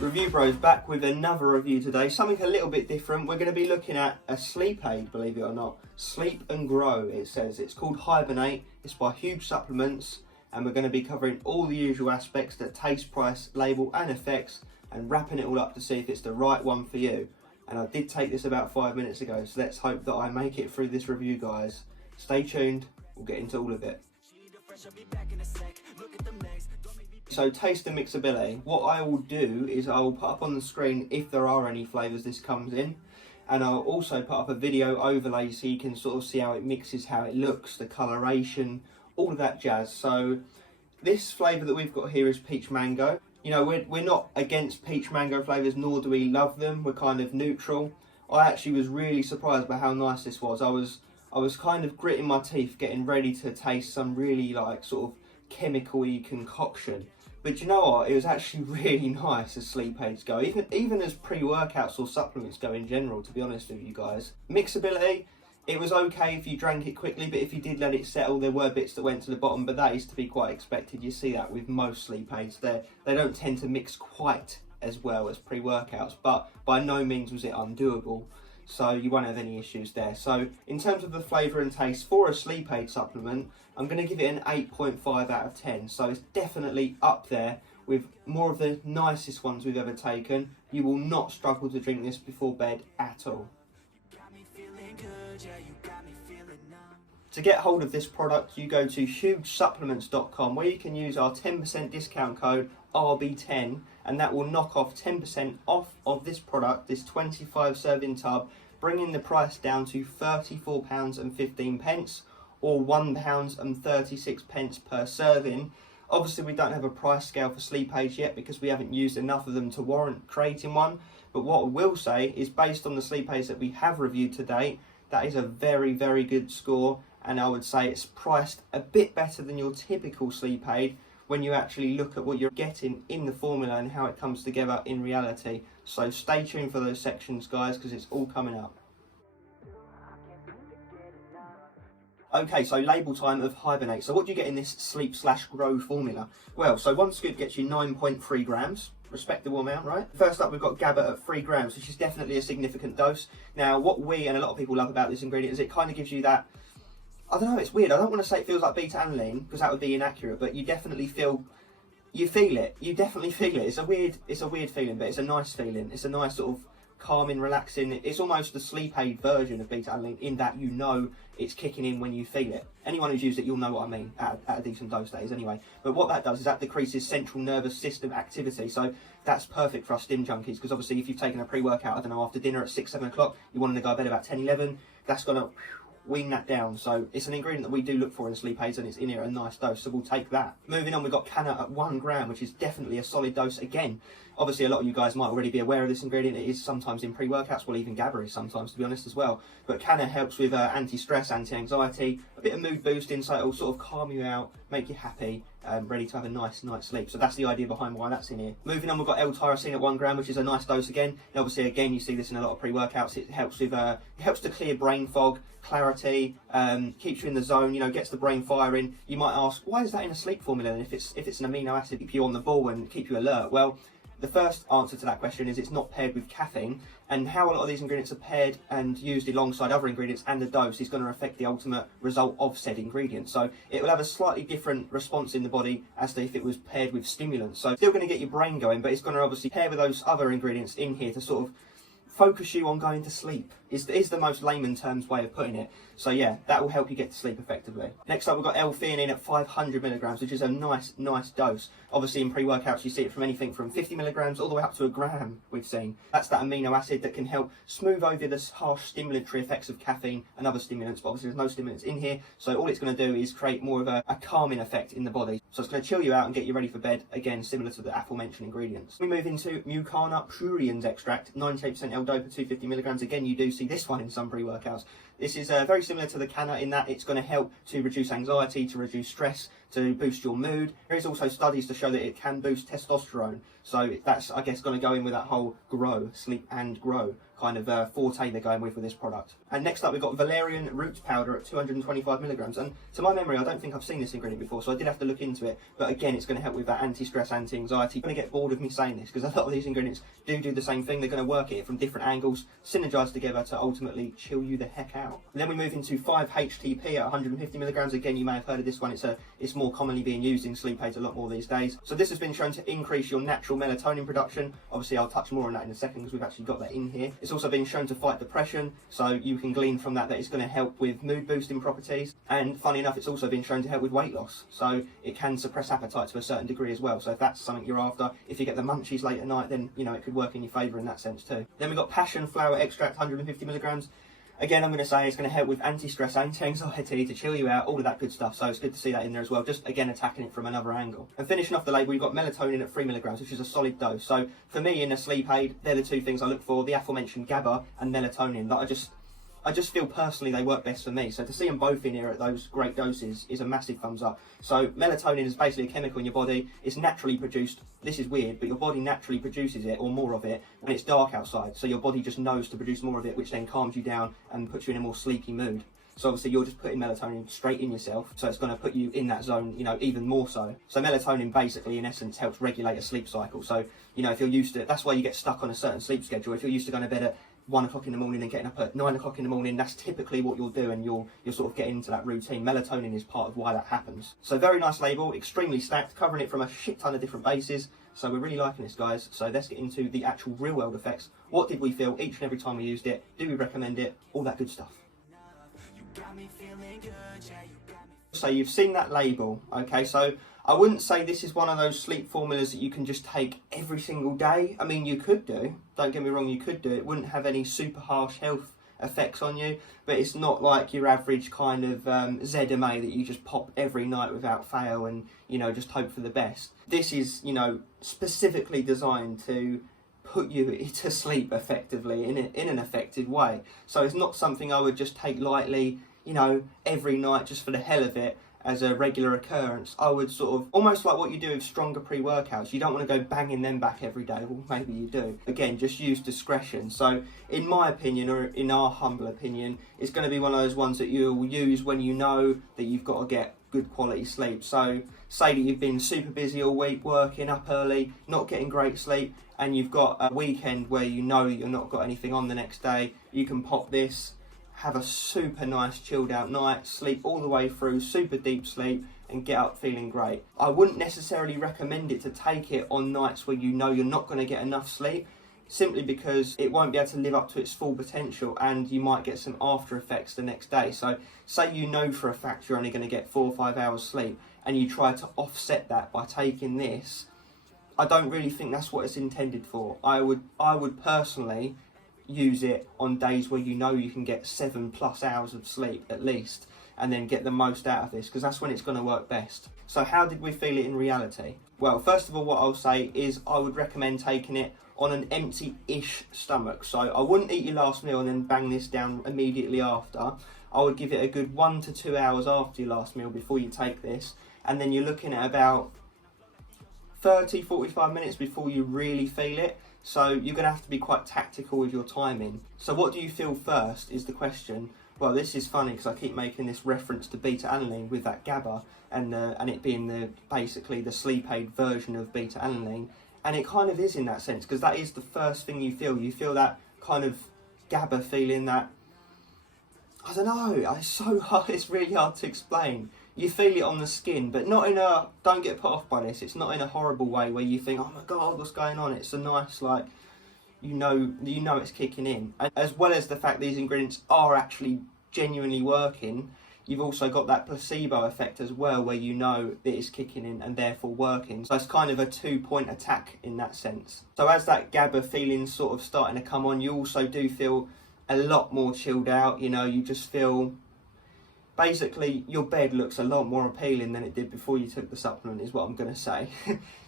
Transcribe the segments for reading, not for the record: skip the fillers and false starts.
Review Bros back with another review today, something a little bit different. We're going to be looking at a sleep aid, believe it or not. Sleep and Grow, it says. It's called Hibernate. It's by Huge Supplements, and we're going to be covering all the usual aspects, that taste, price, label and effects, and wrapping it all up to see if it's the right one for you. And I did take this about 5 minutes ago, so let's hope that I make it through this review, guys. Stay tuned, we'll get into all of it. So taste and mixability. What I will do is I will put up on the screen if there are any flavours this comes in, and I'll also put up a video overlay so you can sort of see how it mixes, how it looks, the coloration, all of that jazz. So this flavour that we've got here is peach mango. You know, we're not against peach mango flavours, nor do we love them. We're kind of neutral. I actually was really surprised by how nice this was. I was kind of gritting my teeth, getting ready to taste some really like sort of chemical-y concoction. But you know what, it was actually really nice as sleep aids go, even as pre-workouts or supplements go in general, to be honest with you guys. Mixability, it was okay if you drank it quickly, but if you did let it settle, there were bits that went to the bottom, but that is to be quite expected. You see that with most sleep aids. They don't tend to mix quite as well as pre-workouts, but by no means was it undoable. So you won't have any issues there. So in terms of the flavour and taste for a sleep aid supplement, I'm going to give it an 8.5 out of 10. So it's definitely up there with more of the nicest ones we've ever taken. You will not struggle to drink this before bed at all. To get hold of this product, you go to hugesupplements.com, where you can use our 10% discount code RB10, and that will knock off 10% off of this product, this 25 serving tub, bringing the price down to £34.15 or £1.36 per serving. Obviously we don't have a price scale for sleep aids yet because we haven't used enough of them to warrant creating one, but what I will say is, based on the sleep aids that we have reviewed to date, that is a very, very good score, and I would say it's priced a bit better than your typical sleep aid when you actually look at what you're getting in the formula and how it comes together in reality. So stay tuned for those sections, guys, because it's all coming up. Okay, so label time of Hibernate. So what do you get in this sleep/grow formula? Well, so one scoop gets you 9.3 grams. Respectable amount, right? First up, we've got GABA at 3 grams, which is definitely a significant dose. Now, what we and a lot of people love about this ingredient is it kind of gives you that, I don't know, it's weird. I don't want to say it feels like beta-alanine, because that would be inaccurate, but you definitely feel, you feel it. You definitely feel it. It's a weird feeling, but it's a nice feeling. It's a nice sort of calming, relaxing. It's almost the sleep aid version of beta-alanine in that you know it's kicking in when you feel it. Anyone who's used it, you'll know what I mean, at a decent dose, that is, anyway. But what that does is that decreases central nervous system activity. So that's perfect for us stim junkies, because obviously if you've taken a pre-workout, I don't know, after dinner at 6, 7 o'clock, you wanted to go to bed about 10, 11, that's going to wean that down. So it's an ingredient that we do look for in sleep aids, and it's in here at a nice dose, so we'll take that. Moving on, we've got Canna at 1 gram, which is definitely a solid dose again. Obviously a lot of you guys might already be aware of this ingredient. It is sometimes in pre-workouts, well, even GABA is sometimes, to be honest, as well. But Canna helps with anti-stress, anti-anxiety, a bit of mood boosting, so it'll sort of calm you out, make you happy, ready to have a nice night's sleep. So that's the idea behind why that's in here. Moving on, we've got L-tyrosine at 1 gram, which is a nice dose again. And obviously, again, you see this in a lot of pre-workouts. It helps with, it helps to clear brain fog, clarity, keeps you in the zone, you know, gets the brain firing. You might ask, why is that in a sleep formula? And if it's an amino acid, keep you on the ball and keep you alert. Well, the first answer to that question is it's not paired with caffeine, and how a lot of these ingredients are paired and used alongside other ingredients and the dose is going to affect the ultimate result of said ingredient. So it will have a slightly different response in the body as to if it was paired with stimulants. So still going to get your brain going, but it's going to obviously pair with those other ingredients in here to sort of focus you on going to sleep, is the most layman terms way of putting it. So yeah, that will help you get to sleep effectively. Next up, we've got L-theanine at 500 milligrams, which is a nice dose. Obviously in pre-workouts you see it from anything from 50 milligrams all the way up to 1 gram we've seen. That's that amino acid that can help smooth over the harsh stimulatory effects of caffeine and other stimulants, but obviously there's no stimulants in here, so all it's going to do is create more of a calming effect in the body. So it's going to chill you out and get you ready for bed, again similar to the aforementioned ingredients. We move into Mucana pruriens extract, 98% L-dopa, 250 milligrams. Again, you do see this one in some pre-workouts. This is very similar to the Canna in that it's going to help to reduce anxiety, to reduce stress, to boost your mood. There is also studies to show that it can boost testosterone. So that's, I guess, going to go in with that whole grow, sleep and grow kind of forte they're going with this product. And next up we've got valerian root powder at 225 milligrams, and to my memory I don't think I've seen this ingredient before, so I did have to look into it, but again it's going to help with that anti-stress, anti-anxiety. You're going to get bored of me saying this because a lot of these ingredients do the same thing. They're going to work it from different angles, synergize together to ultimately chill you the heck out. And then we move into 5-HTP at 150 milligrams. Again, you may have heard of this one. It's more commonly being used in sleep aids a lot more these days. So this has been shown to increase your natural melatonin production. Obviously I'll touch more on that in a second because we've actually got that in here. It's also been shown to fight depression, so you can glean from that it's going to help with mood boosting properties. And funny enough, it's also been shown to help with weight loss, so it can suppress appetite to a certain degree as well. So if that's something you're after, if you get the munchies late at night, then you know it could work in your favour in that sense too. Then we've got passion flower extract, 150 milligrams. Again, I'm going to say it's going to help with anti-stress, anti-anxiety, to chill you out, all of that good stuff. So it's good to see that in there as well, just again attacking it from another angle. And finishing off the label, you've got melatonin at 3 milligrams, which is a solid dose. So for me in a sleep aid, they're the two things I look for, the aforementioned GABA and melatonin, that I just feel personally they work best for me. So to see them both in here at those great doses is a massive thumbs up. So melatonin is basically a chemical in your body. It's naturally produced. This is weird, but your body naturally produces it, or more of it, when it's dark outside. So your body just knows to produce more of it, which then calms you down and puts you in a more sleepy mood. So obviously you're just putting melatonin straight in yourself, so it's going to put you in that zone, you know, even more so. So melatonin basically, in essence, helps regulate a sleep cycle. So, you know, if you're used to, that's why you get stuck on a certain sleep schedule. If you're used to going to bed at 1 o'clock in the morning and getting up at 9 o'clock in the morning, that's typically what you'll do, and you'll sort of get into that routine. Melatonin is part of why that happens. So very nice label, extremely stacked, covering it from a shit ton of different bases. So we're really liking this, guys. So let's get into the actual real world effects. What did we feel each and every time we used it? Do we recommend it? All that good stuff. So you've seen that label, okay? So I wouldn't say this is one of those sleep formulas that you can just take every single day. I mean, you could do, don't get me wrong, you could do. It wouldn't have any super harsh health effects on you, but it's not like your average kind of ZMA that you just pop every night without fail and, you know, just hope for the best. This is, you know, specifically designed to put you to sleep effectively in an effective way. So it's not something I would just take lightly, you know, every night just for the hell of it as a regular occurrence. I would sort of, almost like what you do with stronger pre-workouts, you don't want to go banging them back every day. Well, maybe you do. Again, just use discretion. So in my opinion, or in our humble opinion, it's going to be one of those ones that you'll use when you know that you've got to get good quality sleep. So say that you've been super busy all week, working up early, not getting great sleep, and you've got a weekend where you know you've not got anything on the next day, you can pop this, have a super nice chilled out night, sleep all the way through, super deep sleep, and get up feeling great. I wouldn't necessarily recommend it to take it on nights where you know you're not going to get enough sleep, simply because it won't be able to live up to its full potential and you might get some after effects the next day. So say you know for a fact you're only going to get 4 or 5 hours sleep and you try to offset that by taking this, I don't really think that's what it's intended for. I would personally use it on days where you know you can get 7+ hours of sleep at least, and then get the most out of this, because that's when it's going to work best. So how did we feel it in reality? Well, first of all, what I'll say is I would recommend taking it on an empty-ish stomach. So I wouldn't eat your last meal and then bang this down immediately after. I would give it a good 1 to 2 hours after your last meal before you take this, and then you're looking at about 30-45 minutes before you really feel it. So you're going to have to be quite tactical with your timing. So what do you feel first is the question. Well, this is funny because I keep making this reference to beta-alanine with that GABA and it being basically the sleep aid version of beta-alanine. And it kind of is in that sense, because that is the first thing you feel. You feel that kind of GABA feeling, that, I don't know, it's so hard, it's really hard to explain. You feel it on the skin, but not in a, don't get put off by this, it's not in a horrible way where you think, oh my god, what's going on? It's a nice, like, you know it's kicking in. And as well as the fact these ingredients are actually genuinely working, you've also got that placebo effect as well, where you know that it's kicking in and therefore working. So it's kind of a 2-point attack in that sense. So as that GABA feeling sort of starting to come on, you also do feel a lot more chilled out. You know, you just feel, basically your bed looks a lot more appealing than it did before you took the supplement, is what I'm going to say.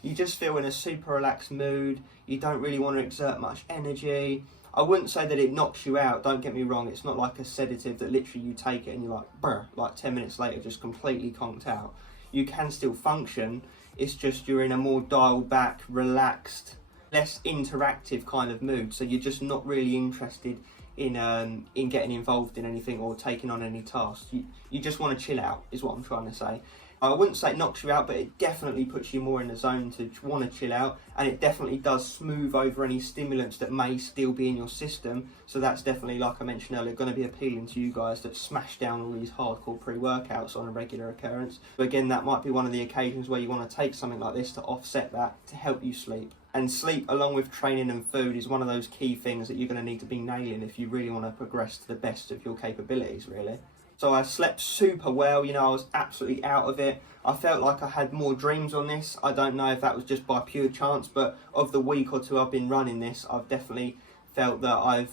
You just feel in a super relaxed mood. You don't really want to exert much energy. I wouldn't say that it knocks you out, don't get me wrong. It's not like a sedative that literally you take it and you're like, brr, like 10 minutes later just completely conked out. You can still function, it's just you're in a more dialed back, relaxed less interactive kind of mood, so you're just not really interested in getting involved in anything or taking on any tasks. You just want to chill out, is what I'm trying to say. I wouldn't say it knocks you out, but it definitely puts you more in the zone to want to chill out, and it definitely does smooth over any stimulants that may still be in your system. So that's definitely, like I mentioned earlier, going to be appealing to you guys that smash down all these hardcore pre-workouts on a regular occurrence. But again, that might be one of the occasions where you want to take something like this to offset that, to help you sleep. And sleep, along with training and food, is one of those key things that you're going to need to be nailing if you really want to progress to the best of your capabilities, really. So I slept super well, you know, I was absolutely out of it. I felt like I had more dreams on this. I don't know if that was just by pure chance, but of the week or two I've been running this, I've definitely felt that I've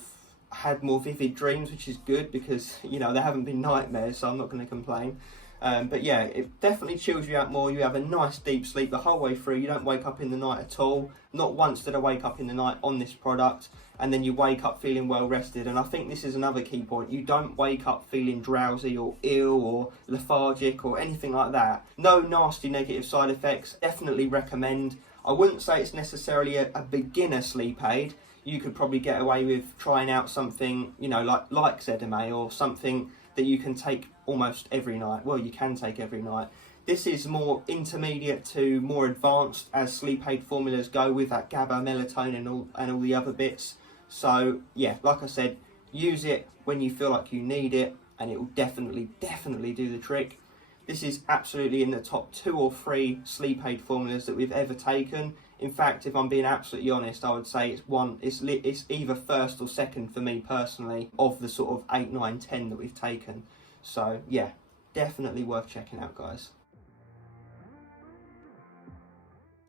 had more vivid dreams, which is good because, you know, there haven't been nightmares, so I'm not going to complain. But yeah, it definitely chills you out more. You have a nice deep sleep the whole way through. You don't wake up in the night at all. Not once did I wake up in the night on this product. And then you wake up feeling well rested. And I think this is another key point. You don't wake up feeling drowsy or ill or lethargic or anything like that. No nasty negative side effects. Definitely recommend. I wouldn't say it's necessarily a beginner sleep aid. You could probably get away with trying out something, you know, like ZMA, or something that you can take almost every night. Well, you can take every night. This is more intermediate to more advanced as sleep aid formulas go, with that GABA, melatonin and all the other bits. So yeah, like I said, use it when you feel like you need it, and it will definitely do the trick. This is absolutely in the top 2 or 3 sleep aid formulas that we've ever taken. In fact, if I'm being absolutely honest, I would say it's either first or second for me personally of the sort of 8, 9, 10 that we've taken. So yeah, definitely worth checking out, guys.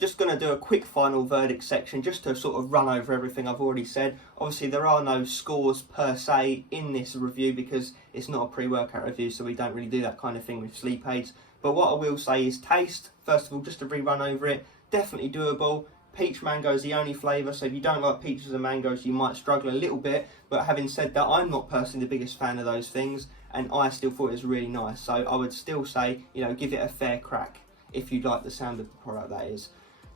Just going to do a quick final verdict section just to sort of run over everything I've already said. Obviously there are no scores per se in this review because it's not a pre-workout review, so we don't really do that kind of thing with sleep aids. But what I will say is taste, first of all, just to rerun over it, definitely doable. Peach mango is the only flavour, so if you don't like peaches and mangoes you might struggle a little bit, but having said that, I'm not personally the biggest fan of those things, and I still thought it was really nice. So I would still say, you know, give it a fair crack if you like the sound of the product, that is.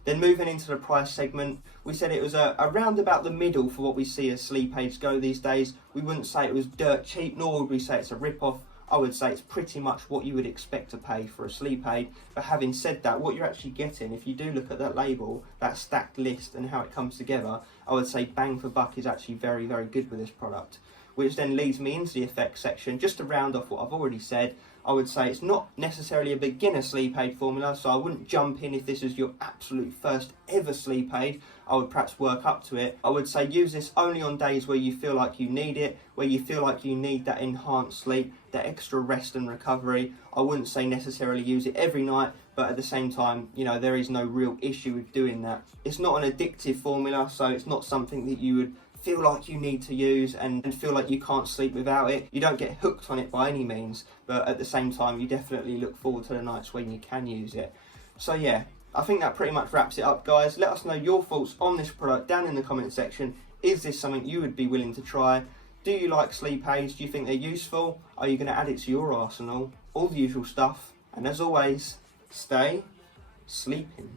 Then moving into the price segment, we said it was around about the middle for what we see as sleep aids go these days. We wouldn't say it was dirt cheap, nor would we say it's a rip-off. I would say it's pretty much what you would expect to pay for a sleep aid. But having said that, what you're actually getting, if you do look at that label, that stacked list and how it comes together, I would say bang for buck is actually very good with this product. Which then leads me into the effects section. Just to round off what I've already said, I would say it's not necessarily a beginner sleep aid formula, so I wouldn't jump in if this is your absolute first ever sleep aid. I would perhaps work up to it. I would say use this only on days where you feel like you need it, where you feel like you need that enhanced sleep, that extra rest and recovery. I wouldn't say necessarily use it every night, but at the same time, you know, there is no real issue with doing that. It's not an addictive formula, so it's not something that you would feel like you need to use and feel like you can't sleep without it. You don't get hooked on it by any means, but at the same time you definitely look forward to the nights when you can use it. So yeah, I think that pretty much wraps it up, guys. Let us know your thoughts on this product down in the comment section. Is this something you would be willing to try? Do you like sleep aids? Do you think they're useful? Are you going to add it to your arsenal? All the usual stuff. And as always, stay sleeping.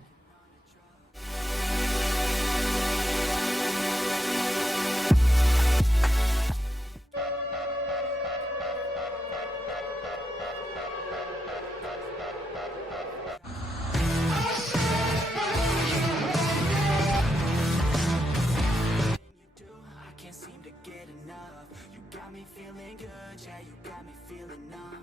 Feeling good, yeah, you got me feeling numb.